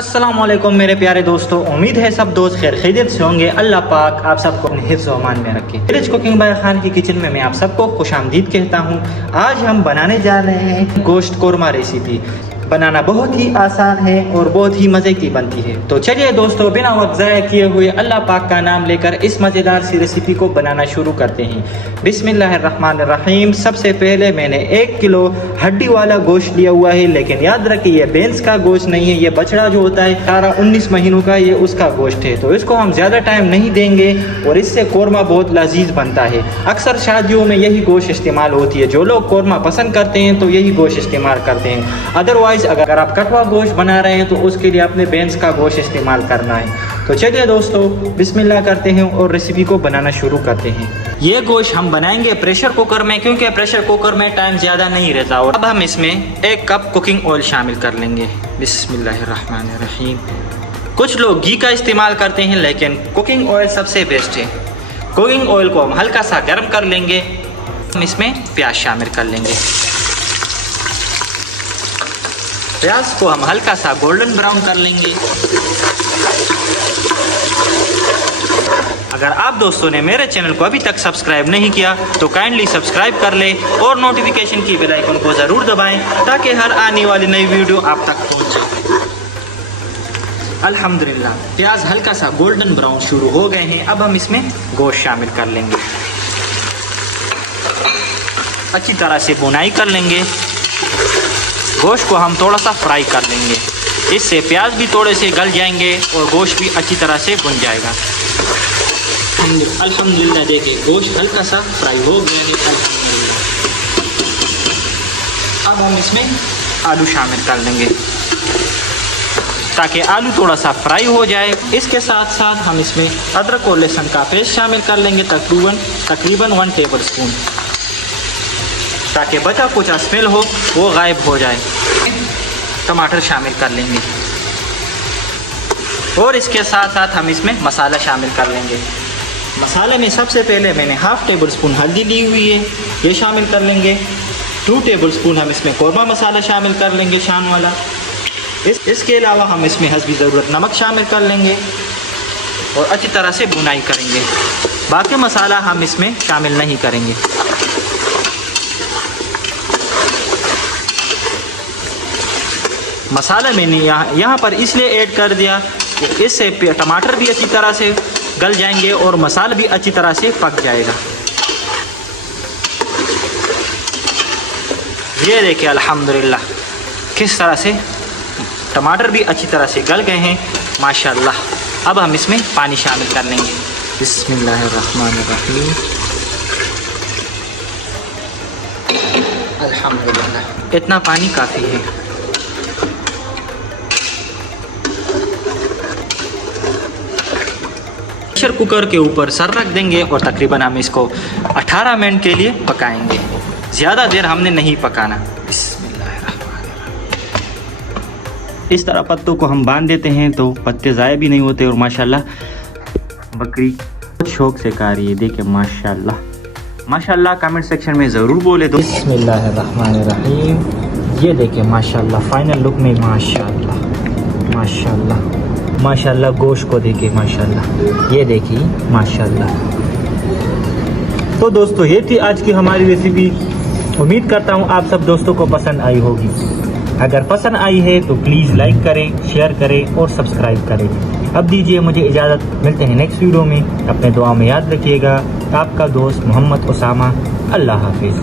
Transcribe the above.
अस्सलामुअलैकुम मेरे प्यारे दोस्तों, उम्मीद है सब दोस्त खैर खैरियत से होंगे। अल्लाह पाक आप सबको अपने हिफ्ज़ व अमान में रखे। विलेज कुकिंग बाय खान की किचन में मैं आप सबको खुशामदीद कहता हूँ। आज हम बनाने जा रहे हैं गोश्त कोरमा रेसिपी। बनाना बहुत ही आसान है और बहुत ही मज़े की बनती है। तो चलिए दोस्तों, बिना वक्त ज़ाया किए हुए अल्लाह पाक का नाम लेकर इस मज़ेदार सी रेसिपी को बनाना शुरू करते हैं। बिस्मिल्लाहिर्रहमानिर्रहीम। सबसे पहले मैंने 1 किलो हड्डी वाला गोश्त लिया हुआ है, लेकिन याद रखिए ये बेंस का गोश्त नहीं है, ये बछड़ा जो होता है 18-19 महीनों का, ये उसका गोश्त है। तो इसको हम ज़्यादा टाइम नहीं देंगे और इससे कोरमा बहुत लजीज बनता है। अक्सर शादियों में यही गोश्त इस्तेमाल होती है। जो लोग कोरमा पसंद करते हैं तो यही गोश्त इस्तेमाल करते हैं। अदरवाइज अगर आप कटवा गोश्त बना रहे हैं तो उसके लिए अपने बेंस का गोश्त इस्तेमाल करना है। तो चलिए दोस्तों, बिस्मिल्लाह करते हैं और रेसिपी को बनाना शुरू करते हैं। ये गोश्त हम बनाएंगे प्रेशर कुकर में, क्योंकि प्रेशर कुकर में टाइम ज़्यादा नहीं रहता। और अब हम इसमें 1 कप कुकिंग ऑयल शामिल कर लेंगे। बिस्मिल्लाहिर्रहमानिर्रहीम। कुछ लोग घी का इस्तेमाल करते हैं, लेकिन कुकिंग ऑयल सबसे बेस्ट है। कुकिंग ऑयल को हम हल्का सा गर्म कर लेंगे। हम इसमें प्याज शामिल कर लेंगे। प्याज को हम हल्का सा गोल्डन ब्राउन कर लेंगे। अगर आप दोस्तों ने मेरे चैनल को अभी तक सब्सक्राइब नहीं किया तो काइंडली सब्सक्राइब कर लें और नोटिफिकेशन की बेल आइकन को ज़रूर दबाएं ताकि हर आने वाली नई वीडियो आप तक पहुंचे। अल्हम्दुलिल्लाह, प्याज हल्का सा गोल्डन ब्राउन शुरू हो गए हैं। अब हम इसमें गोश्त शामिल कर लेंगे। अच्छी तरह से भुनाई कर लेंगे। गोश्त को हम थोड़ा सा फ्राई कर लेंगे, इससे प्याज भी थोड़े से गल जाएंगे और गोश्त भी अच्छी तरह से भुन जाएगा। अल्हम्दुलिल्लाह, देखिए गोश्त हल्का सा फ्राई हो गया है। अल्हम्दुलिल्लाह, अब हम इसमें आलू शामिल कर लेंगे ताकि आलू थोड़ा सा फ्राई हो जाए। इसके साथ साथ हम इसमें अदरक और लहसुन का पेस्ट शामिल कर लेंगे, तकरीबन 1 टेबल स्पून, ताकि बचा कुछ स्मेल हो वो गायब हो जाए। टमाटर शामिल कर लेंगे और इसके साथ साथ हम इसमें मसाला शामिल कर लेंगे। मसाले में सबसे पहले मैंने 1/2 टेबल स्पून हल्दी ली हुई है, ये शामिल कर लेंगे। 2 टेबल स्पून हम इसमें कोरमा मसाला शामिल कर लेंगे, शान वाला। इसके अलावा हम इसमें हस्बी ज़रूरत नमक शामिल कर लेंगे और अच्छी तरह से भुनाई करेंगे। बाकी मसाला हम इसमें शामिल नहीं करेंगे। मसाला मैंने यहाँ पर इसलिए ऐड कर दिया कि इससे टमाटर भी अच्छी तरह से गल जाएंगे और मसाला भी अच्छी तरह से पक जाएगा। ये देखिए अल्हम्दुलिल्लाह किस तरह से टमाटर भी अच्छी तरह से गल गए हैं माशाल्लाह। अब हम इसमें पानी शामिल कर लेंगे। बिस्मिल्लाहिर्रहमानिर्रहीम। अल्हम्दुलिल्लाह, इतना पानी काफ़ी है। प्रेशर कुकर के ऊपर सर रख देंगे और तकरीबन हम इसको 18 मिनट के लिए पकाएंगे। ज़्यादा देर हमने नहीं पकाना। इस तरह पत्तों को हम बांध देते हैं तो पत्ते ज़ाया भी नहीं होते और माशाल्लाह बकरी बहुत शौक से खा रही है। देखिए माशाल्लाह माशाल्लाह। कमेंट सेक्शन में ज़रूर बोले दो। बिस्मिल्लाहिर्रहमानिर्रहीम। ये देखिए माशाल्लाह फाइनल लुक में माशाल्लाह माशाल्लाह माशाल्लाह। गोश्त को देखिए माशाल्लाह, ये देखिए माशाल्लाह। तो दोस्तों, ये थी आज की हमारी रेसिपी। उम्मीद करता हूँ आप सब दोस्तों को पसंद आई होगी। अगर पसंद आई है तो प्लीज़ लाइक करें, शेयर करें और सब्सक्राइब करें। अब दीजिए मुझे इजाज़त, मिलते हैं नेक्स्ट वीडियो में। अपने दुआ में याद रखिएगा। आपका दोस्त मोहम्मद उसामा। अल्लाह हाफिज़।